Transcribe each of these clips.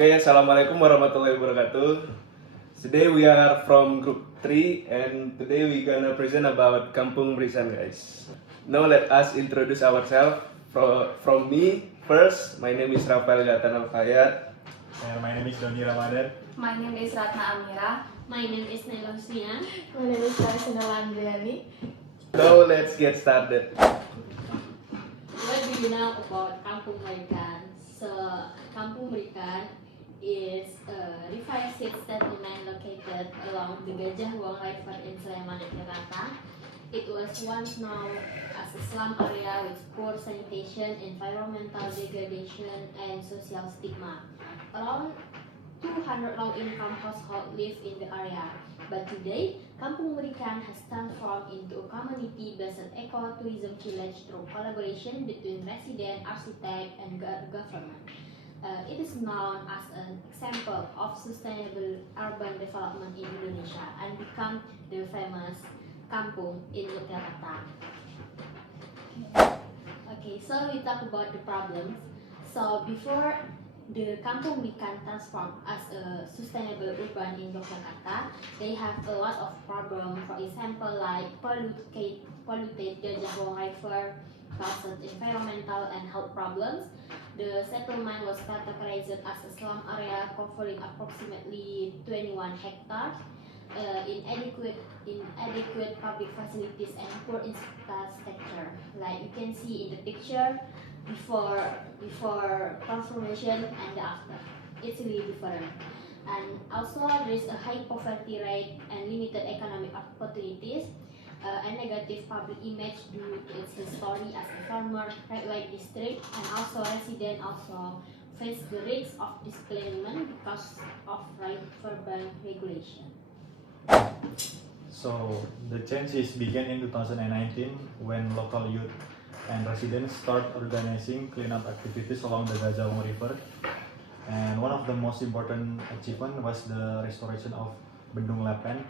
Okay, Assalamualaikum warahmatullahi wabarakatuh. Today we are from group 3 and today we gonna present about Kampung Merican, guys. Now let us introduce ourselves. From me first, my name is Rafael Gatan Alfayat. And my name is Doni Ramadan. My name is Ratna Amira. My name is Naila Husnian. My name is Karisina Andriani. So let's get started. What do you know about Kampung Merican? So, Kampung Merican is a revised settlement located along the Gajah Wong River in Sleman, Yogyakarta. It was once known as a slum area with poor sanitation, environmental degradation, and social stigma. Around 200 low-income households live in the area, but today, Kampung Merican has transformed into a community-based ecotourism village through collaboration between resident, architect, and government. It is known as an example of sustainable urban development in Indonesia and become the famous kampung in Yogyakarta. Okay, so we talk about the problems. So before the Kampung Merican transformed as a sustainable urban in Yogyakarta, they have a lot of problems. For example, like polluted Gajah Wong River caused environmental and health problems. The settlement was categorized as a slum area covering approximately 21 hectares. Inadequate public facilities and poor infrastructure. Like you can see in the picture, before transformation and the after. It's really different. And also there is a high poverty rate and limited economic opportunities. A negative public image due to its history as a former red light district, and also residents also face the risk of displacement because of urban regulation. So the changes began in 2019 when local youth and residents start organizing cleanup activities along the Gajah Wong River. And one of the most important achievement was the restoration of Bendung Lepen,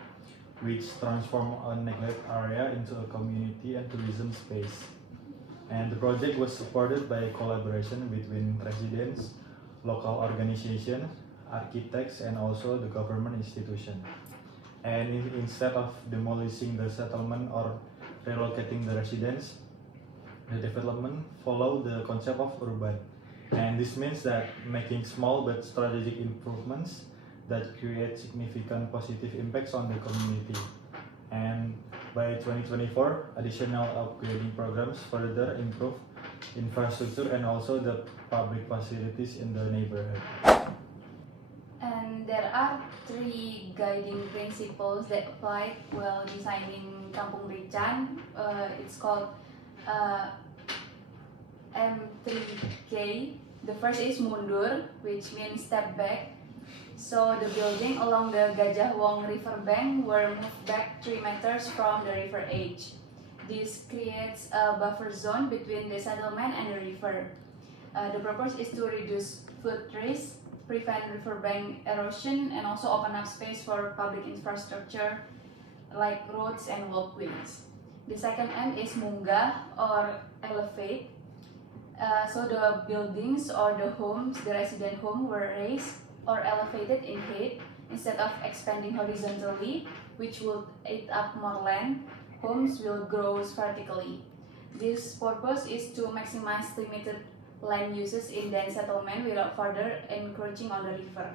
which transformed a neglected area into a community and tourism space. And the project was supported by collaboration between residents, local organizations, architects, and also the government institution. And instead of demolishing the settlement or relocating the residents, the development followed the concept of urban. And this means that making small but strategic improvements that create significant positive impacts on the community. And by 2024, additional upgrading programs further improve infrastructure and also the public facilities in the neighborhood. And there are 3 guiding principles that apply while designing Kampung Merican. It's called M3K. The first is mundur, which means step back. So the building along the Gajah Wong river bank were moved back 3 meters from the river edge. This creates a buffer zone between the settlement and the river. The purpose is to reduce flood risk, prevent riverbank erosion, and also open up space for public infrastructure like roads and walkways. The second M is munggah or elevate. So the buildings or the homes, the resident home, were raised or elevated in height instead of expanding horizontally, which would eat up more land. Homes will grow vertically. This purpose is to maximize limited land uses in dense settlement without further encroaching on the river.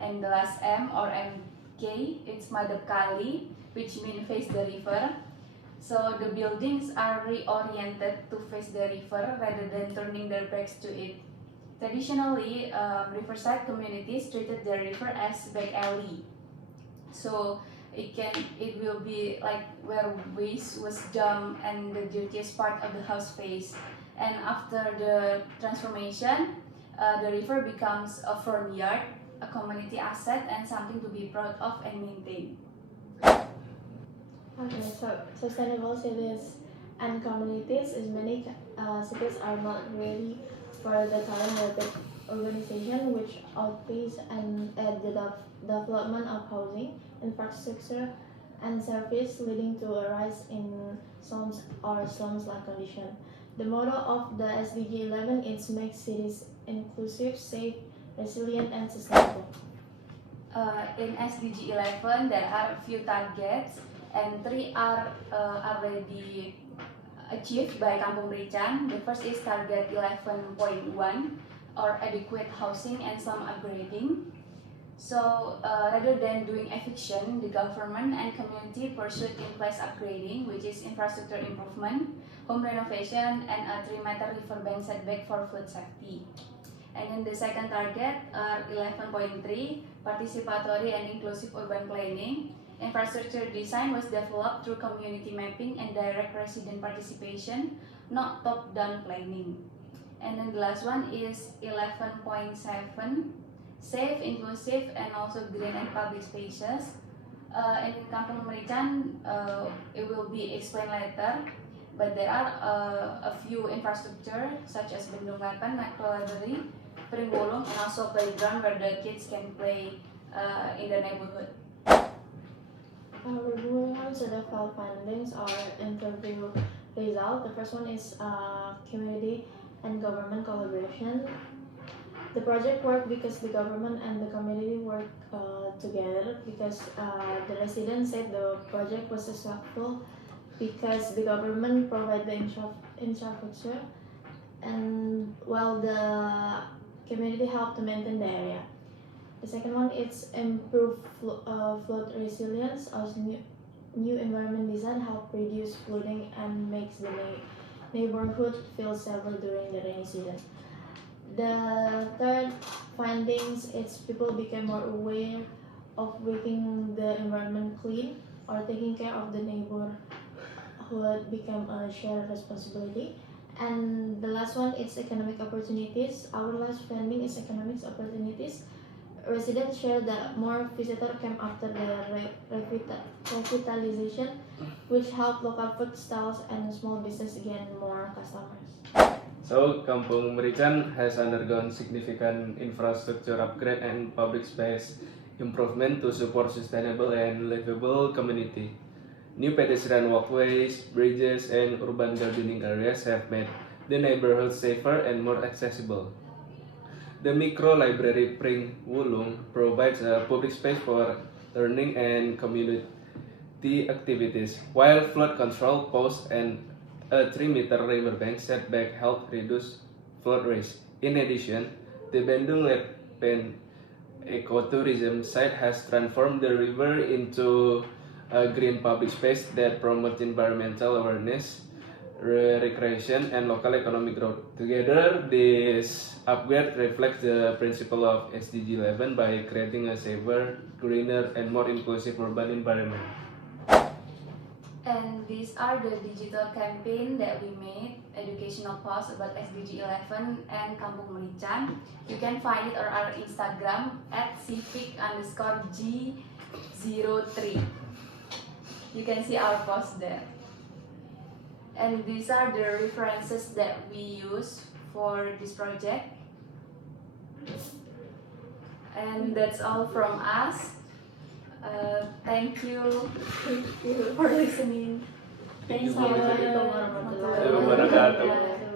And the last M or MK, it's madep kali, which means face the river. So the buildings are reoriented to face the river rather than turning their backs to it. Traditionally, riverside communities treated the river as back alley. So it will be like where waste was dumped and the dirtiest part of the house face. And after the transformation, the river becomes a firm yard, a community asset, and something to be proud of and maintained. Okay, so sustainable cities and communities is many cities are not ready for the current rapid urbanization, which outpace and the development of housing, infrastructure, and service, leading to a rise in slums or slums-like condition. The motto of the SDG 11 is make cities inclusive, safe, resilient, and sustainable. In SDG 11, there are a few targets, and 3 are already achieved by Kampung Merican. The first is target 11.1, or adequate housing and slum upgrading. So rather than doing eviction, the government and community pursued in-place upgrading, which is infrastructure improvement, home renovation, and a 3-meter riverbank setback for flood safety. And then the second target, 11.3, participatory and inclusive urban planning. Infrastructure design was developed through community mapping and direct resident participation, not top-down planning. And then the last one is 11.7, safe, inclusive, and also green and public spaces. And in Kampung Merican, it will be explained later, but there are a few infrastructure such as Bendung Weapon, Library, Pringwolong, and also playground where the kids can play in the neighborhood. Moving on to the file findings or interview result. The first one is community and government collaboration. The project worked because the government and the community worked together, because the residents said the project was successful because the government provided the infrastructure, and while the community helped to maintain the area. The second one is improve flood resilience, as new environment design help reduce flooding and makes the neighborhood feel safer during the rainy season. The third findings is people became more aware of making the environment clean, or taking care of the neighborhood become a shared responsibility. And the last one is economic opportunities. Our last finding is economic opportunities. Residents share that more visitors came after the revitalization, which helped local food stalls and small business gain more customers. So, Kampung Merican has undergone significant infrastructure upgrade and public space improvement to support sustainable and livable community. New pedestrian walkways, bridges, and urban gardening areas have made the neighborhood safer and more accessible. The micro library Pringwolong provides a public space for learning and community activities, while flood control posts and a 3-meter riverbank setback help reduce flood risk. In addition, the Bendung Weapon ecotourism site has transformed the river into a green public space that promotes environmental awareness, recreation, and local economic growth. Together, this upgrade reflects the principle of SDG 11 by creating a safer, greener, and more inclusive urban environment. And these are the digital campaign that we made, educational posts about SDG 11 and Kampung Merican. You can find it on our Instagram at civic_G03. You can see our post there. And these are the references that we use for this project. And that's all from us. Thank you for listening. Thanks, Assalamualaikum Sarah. warahmatullahi wabarakatuh. wabarakatuh.